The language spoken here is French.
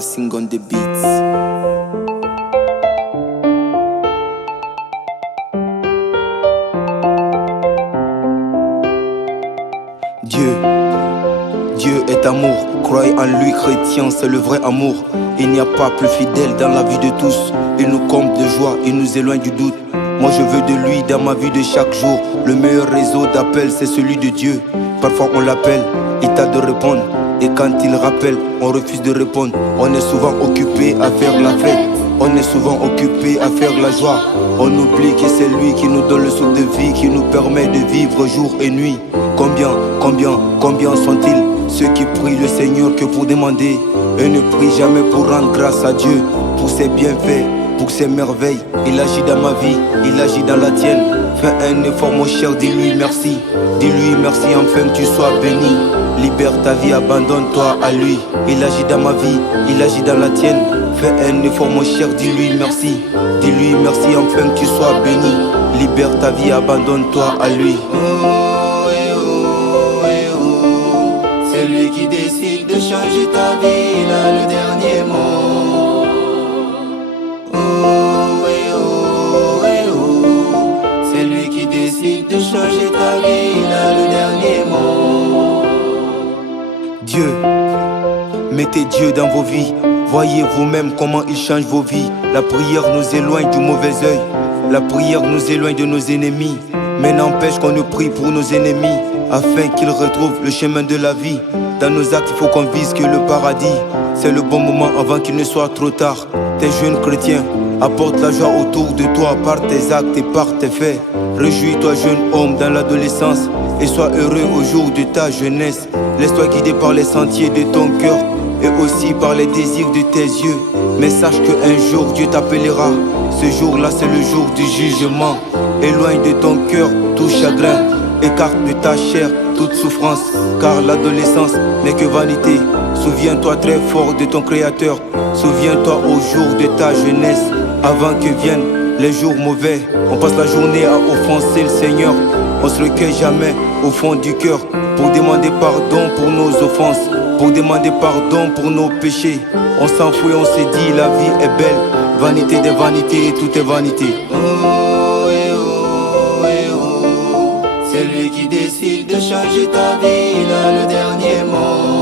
Racing on the beats. Dieu est amour, croyez en lui chrétien, c'est le vrai amour. Il n'y a pas plus fidèle dans la vie de tous. Il nous comble de joie, il nous éloigne du doute. Moi je veux de lui dans ma vie de chaque jour. Le meilleur réseau d'appel c'est celui de Dieu. Parfois on l'appelle, il tarde de répondre. Et quand il rappelle, on refuse de répondre. On est souvent occupé à faire la fête. On est souvent occupé à faire la joie. On oublie que c'est lui qui nous donne le souffle de vie, qui nous permet de vivre jour et nuit. Combien sont-ils ceux qui prient le Seigneur que pour demander et ne prient jamais pour rendre grâce à Dieu pour ses bienfaits, pour ses merveilles. Il agit dans ma vie, il agit dans la tienne. Fais un effort mon cher, dis-lui merci. Dis-lui merci afin que tu sois béni. Libère ta vie, abandonne-toi à lui. Il agit dans ma vie, il agit dans la tienne. Fais un effort mon cher, dis-lui merci. Dis-lui merci afin que tu sois béni. Libère ta vie, abandonne-toi à lui. C'est lui qui décide de changer ta vie, il a le dernier mot. C'est lui qui décide de changer ta vie, il a le dernier mot. Dieu, mettez Dieu dans vos vies. Voyez vous-même comment il change vos vies. La prière nous éloigne du mauvais œil. La prière nous éloigne de nos ennemis. Mais n'empêche qu'on nous prie pour nos ennemis, afin qu'ils retrouvent le chemin de la vie. Dans nos actes, il faut qu'on vise que le paradis. C'est le bon moment avant qu'il ne soit trop tard. T'es jeune chrétien, apporte la joie autour de toi par tes actes et par tes faits. Réjouis-toi jeune homme dans l'adolescence et sois heureux au jour de ta jeunesse. Laisse-toi guider par les sentiers de ton cœur et aussi par les désirs de tes yeux. Mais sache qu'un jour Dieu t'appellera. Ce jour-là c'est le jour du jugement. Éloigne de ton cœur tout chagrin, écarte de ta chair toute souffrance, car l'adolescence n'est que vanité. Souviens-toi très fort de ton créateur. Souviens-toi au jour de ta jeunesse, avant que viennent les jours mauvais. On passe la journée à offenser le Seigneur. On se recueille jamais au fond du cœur pour demander pardon pour nos offenses, pour demander pardon pour nos péchés. On s'enfuit, on se dit la vie est belle. Vanité des vanités, tout est vanité. C'est lui qui décide de changer ta vie, il a le dernier mot.